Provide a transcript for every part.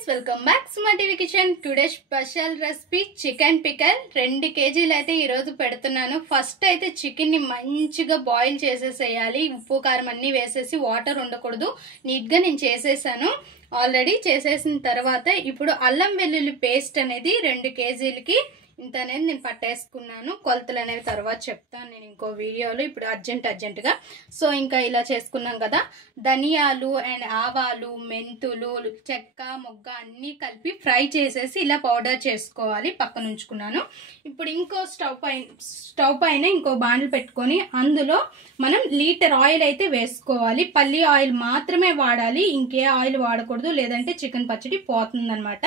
Friends, welcome back Suma TV kitchen. Today special recipe chicken pickle. 2 కేజీలు అయితే ఈరోజు పెడుతున్నాను. ఫస్ట్ అయితే చికెన్ ని మంచిగా బాయిల్ చేసేసేయాలి. ఉప్పు కారం అన్ని వేసేసి, వాటర్ ఉండకూడదు. నీట్ గా నేను చేసేసాను. ఆల్రెడీ చేసేసిన తర్వాత ఇప్పుడు అల్లం వెల్లుల్లి పేస్ట్ అనేది 2 కేజీలకి ఇంత అనేది నేను పట్టేసుకున్నాను. కొలతలు అనేది తర్వాత చెప్తాను నేను ఇంకో వీడియోలో. ఇప్పుడు అర్జెంటుగా సో ఇంకా ఇలా చేసుకున్నాం కదా. ధనియాలు అండ్ ఆవాలు, మెంతులు, చెక్క, మొగ్గ అన్నీ కలిపి ఫ్రై చేసేసి ఇలా పౌడర్ చేసుకోవాలి. పక్కన ఉంచుకున్నాను. ఇప్పుడు ఇంకో స్టవ్ పైన ఇంకో బాండిల్ పెట్టుకొని అందులో మనం లీటర్ ఆయిల్ అయితే వేసుకోవాలి. పల్లి ఆయిల్ మాత్రమే వాడాలి, ఇంకే ఆయిల్ వాడకూడదు, లేదంటే చికెన్ పచ్చడి పోతుందన్నమాట.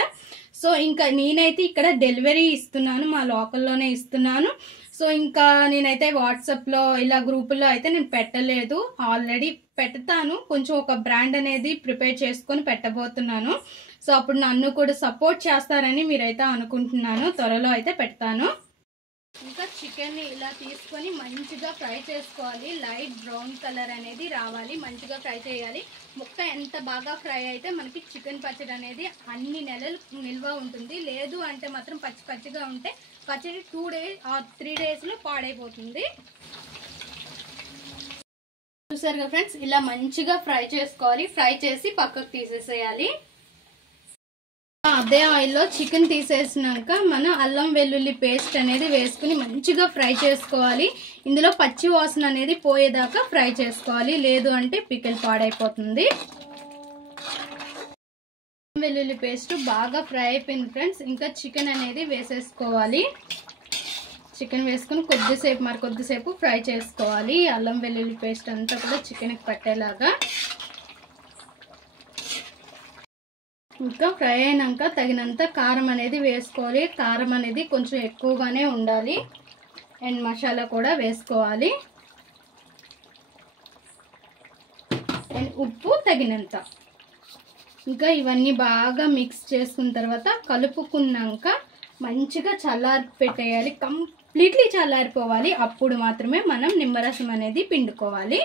సో ఇంకా నేనైతే ఇక్కడ డెలివరీ ఇస్తున్నాను, మా లోకల్లోనే ఇస్తున్నాను. సో ఇంకా నేనైతే వాట్సాప్లో ఇలా గ్రూపుల్లో అయితే నేను పెట్టలేదు. ఆల్రెడీ పెడతాను. కొంచెం ఒక బ్రాండ్ అనేది ప్రిపేర్ చేసుకొని పెట్టబోతున్నాను. సో అప్పుడు నన్ను కూడా సపోర్ట్ చేస్తారని మీరైతే అనుకుంటున్నాను. త్వరలో అయితే పెడతాను. ఇంకా చికెన్ ని ఇలా తీసుకొని మంచిగా ఫ్రై చేసుకోవాలి. లైట్ బ్రౌన్ కలర్ అనేది రావాలి. మంచిగా ఫ్రై చేయాలి. ముక్క ఎంత బాగా ఫ్రై అయితే మనకి చికెన్ పచ్చడి అనేది అన్ని నెలలు నిల్వ ఉంటుంది. లేదు అంటే మాత్రం పచ్చిగా ఉంటే పచ్చడి 2 days ఆర్ 3 days లో పాడైపోతుంది. చూసారుగా ఫ్రెండ్స్, ఇలా మంచిగా ఫ్రై చేసుకోవాలి. ఫ్రై చేసి పక్కకు తీసేసేయాలి. అదే ఆయిల్లో చికెన్ తీసేసినాక మనం అల్లం వెల్లుల్లి పేస్ట్ అనేది వేసుకుని మంచిగా ఫ్రై చేసుకోవాలి. ఇందులో పచ్చి వాసన అనేది పోయేదాకా ఫ్రై చేసుకోవాలి, లేదు అంటే పికిల్ పాడైపోతుంది. వెల్లుల్లి పేస్ట్ బాగా ఫ్రై అయిపోయింది ఫ్రెండ్స్. ఇంకా చికెన్ అనేది వేసేసుకోవాలి. చికెన్ వేసుకుని కొద్దిసేపు ఫ్రై చేసుకోవాలి. అల్లం వెల్లుల్లి పేస్ట్ అంతా కూడా చికెన్కి పట్టేలాగా. ఇంకా ఫ్రై అయినాక తగినంత కారం అనేది వేసుకోవాలి. కారం అనేది కొంచెం ఎక్కువగానే ఉండాలి. అండ్ మసాలా కూడా వేసుకోవాలి. అండ్ ఉప్పు తగినంత. ఇంకా ఇవన్నీ బాగా మిక్స్ చేసుకున్న తర్వాత కలుపుకున్నాక మంచిగా చల్లారి పెట్టేయాలి. కంప్లీట్లీ చల్లారిపోవాలి. అప్పుడు మాత్రమే మనం నిమ్మరసం అనేది పిండుకోవాలి.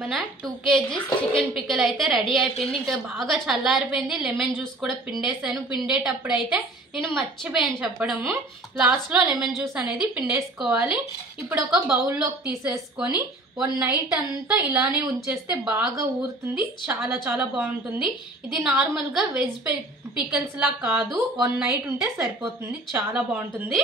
మన 2 kgs చికెన్ పిక్కల్ అయితే రెడీ అయిపోయింది. ఇంకా బాగా చల్లారిపోయింది. లెమన్ జ్యూస్ కూడా పిండేసాను. పిండేటప్పుడు అయితే నేను మర్చిపోయాను చెప్పడము. లాస్ట్లో లెమన్ జ్యూస్ అనేది పిండేసుకోవాలి. ఇప్పుడు ఒక బౌల్లోకి తీసేసుకొని 1 night అంతా ఇలానే ఉంచేస్తే బాగా ఊరుతుంది. చాలా బాగుంటుంది. ఇది నార్మల్గా వెజ్ పికల్స్ లా కాదు. 1 night ఉంటే సరిపోతుంది. చాలా బాగుంటుంది.